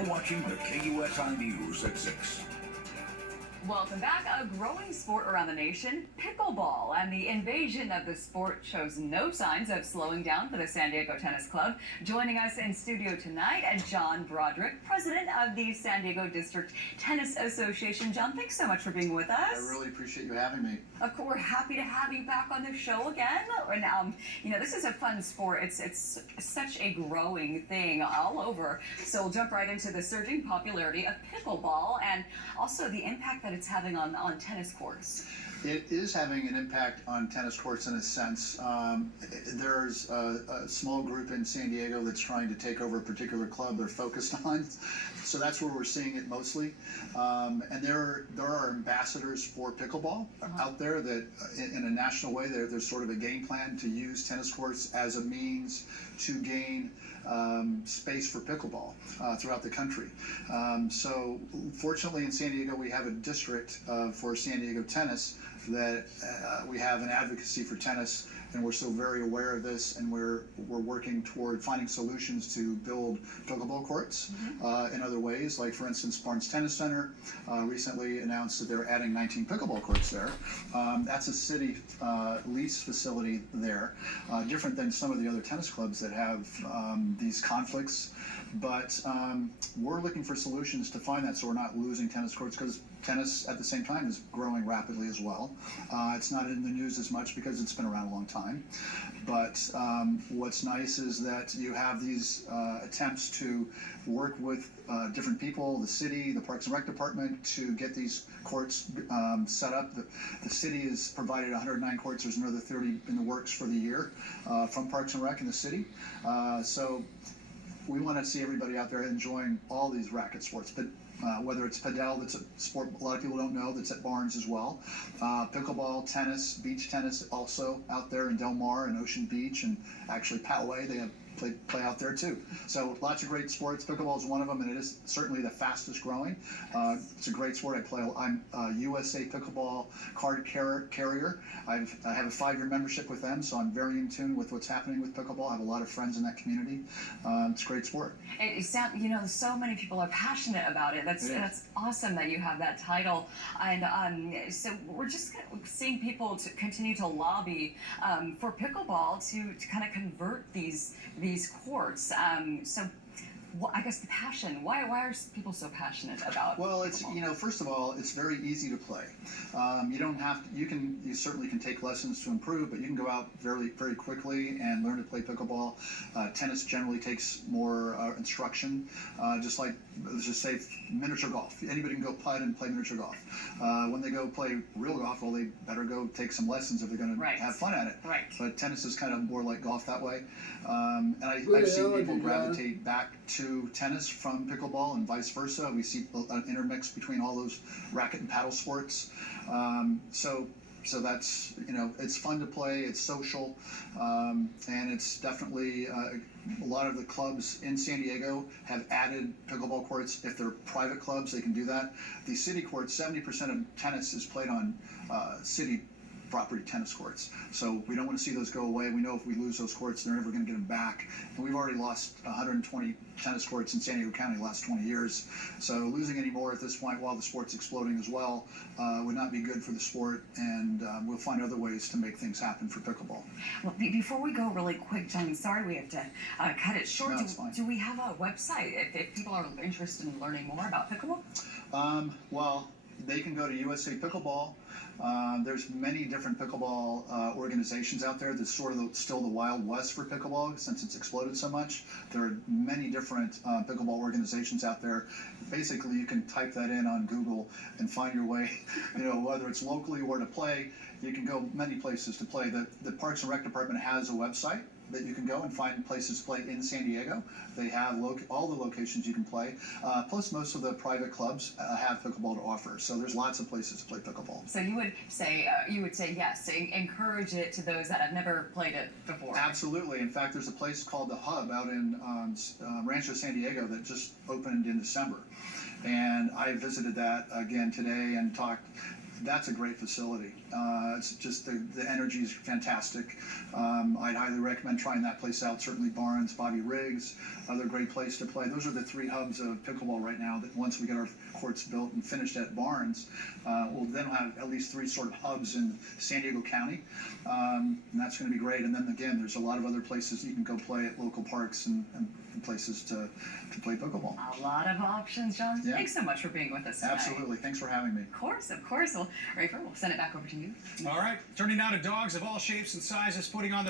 You're watching the KUSI News at 6. Welcome back. A growing sport around the nation, pickleball, and the invasion of the sport shows no signs of slowing down for the San Diego Tennis Club. Joining us in studio tonight, John Broderick, president of the San Diego District Tennis Association. John, thanks so much for being with us. I really appreciate you having me. Of course, we're happy to have you back on the show again. And this is a fun sport. It's such a growing thing all over. So we'll jump right into the surging popularity of pickleball and also the impact that it's having on tennis courts. It is having an impact on tennis courts in a sense. There's a small group in San Diego that's trying to take over a particular club they're focused on. So that's where we're seeing it mostly. And there are ambassadors for pickleball out there that in a national way, there's sort of a game plan to use tennis courts as a means to gain space for pickleball throughout the country. So fortunately in San Diego, we have a district for San Diego tennis that we have an advocacy for tennis, and we're so very aware of this, and we're working toward finding solutions to build pickleball courts in other ways. Like for instance, Barnes Tennis Center recently announced that they're adding 19 pickleball courts there. That's a city lease facility there, different than some of the other tennis clubs that have these conflicts. But we're looking for solutions to find that so we're not losing tennis courts, because tennis at the same time is growing rapidly as well. It's not in the news as much because it's been around a long time. But what's nice is that you have these attempts to work with different people, the city, the Parks and Rec Department, to get these courts set up. The city has provided 109 courts. There's another 30 in the works for the year from Parks and Rec in the city. So we want to see everybody out there enjoying all these racket sports, but whether it's padel, that's a sport a lot of people don't know, that's at Barnes as well. Pickleball, tennis, beach tennis also out there in Del Mar and Ocean Beach, and actually Poway, they have play out there too. So lots of great sports. Pickleball is one of them, and it is certainly the fastest growing. It's a great sport. I'm a USA Pickleball card carrier. I have a 5-year membership with them, so I'm very in tune with what's happening with pickleball. I have a lot of friends in that community. It's a great sport. So many people are passionate about it. That's awesome that you have that title. And so we're just seeing people to continue to lobby for pickleball to kind of convert these courts. I guess the passion. Why are people so passionate about? Well, it's first of all, it's very easy to play. You don't have to. You certainly can take lessons to improve, but you can go out very very quickly and learn to play pickleball. Tennis generally takes more instruction, just like let's just say miniature golf. Anybody can go putt and play miniature golf. When they go play real golf, well, they better go take some lessons if they're going to have fun at it. Right. But tennis is kind of more like golf that way. And I've seen people gravitate back to tennis from pickleball and vice versa. We see an intermix between all those racket and paddle sports. So that's, it's fun to play, it's social, and it's definitely, a lot of the clubs in San Diego have added pickleball courts. If they're private clubs, they can do that. The city courts, 70% of tennis is played on city property tennis courts. So we don't want to see those go away. We know if we lose those courts, they're never going to get them back. And we've already lost 120 tennis courts in San Diego County the last 20 years. So losing any more at this point while the sport's exploding as well would not be good for the sport, and we'll find other ways to make things happen for pickleball. Well, before we go really quick, John, sorry we have to cut it short. No, it's fine. Do we have a website if people are interested in learning more about pickleball? Well, they can go to USA Pickleball. There's many different pickleball organizations out there. That's sort of still the Wild West for pickleball since it's exploded so much. There are many different pickleball organizations out there. Basically, you can type that in on Google and find your way, whether it's locally or to play. You can go many places to play. The Parks and Rec Department has a website that you can go and find places to play in San Diego. They have all the locations you can play. Plus, most of the private clubs have pickleball to offer. So there's lots of places to play pickleball. So you would say yes, encourage it to those that have never played it before. Absolutely. In fact, there's a place called the Hub out in Rancho San Diego that just opened in December, and I visited that again today and talked. that's a great facility. It's just the energy is fantastic. I'd highly recommend trying that place out. Certainly Barnes, Bobby Riggs, another great place to play. Those are the three hubs of pickleball right now that once we get our courts built and finished at Barnes, we'll then have at least three sort of hubs in San Diego County. And that's going to be great. And then again, there's a lot of other places you can go play at local parks and places to play pickleball. A lot of options, John. Yeah. Thanks so much for being with us tonight. Absolutely. Thanks for having me. Of course, of course. Well, Rafer, we'll send it back over to you. All right, turning now to dogs of all shapes and sizes, putting on the